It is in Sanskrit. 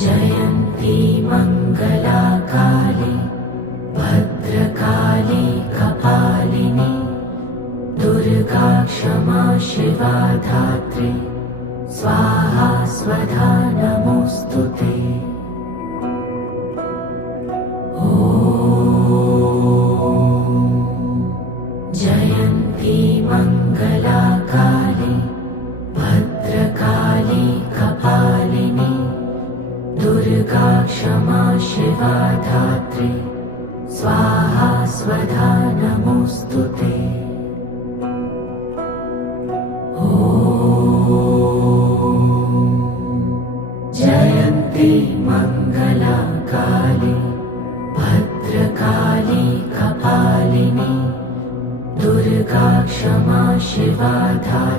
जयन्ती मङ्गला काली भद्रकाली कपालिनी दुर्गा क्षमा शिवा धात्री स्वाहा स्वधा नमोऽस्तुते। जयन्ती मङ्गला काली भद्रकाली कपालिनी दुर्गा क्षमा शिवा धात्री स्वाहा स्वधा नमोऽस्तुते। जयन्ती मङ्गला काली भद्रकाली कपालिनी दुर्गा क्षमा शिवा धात्री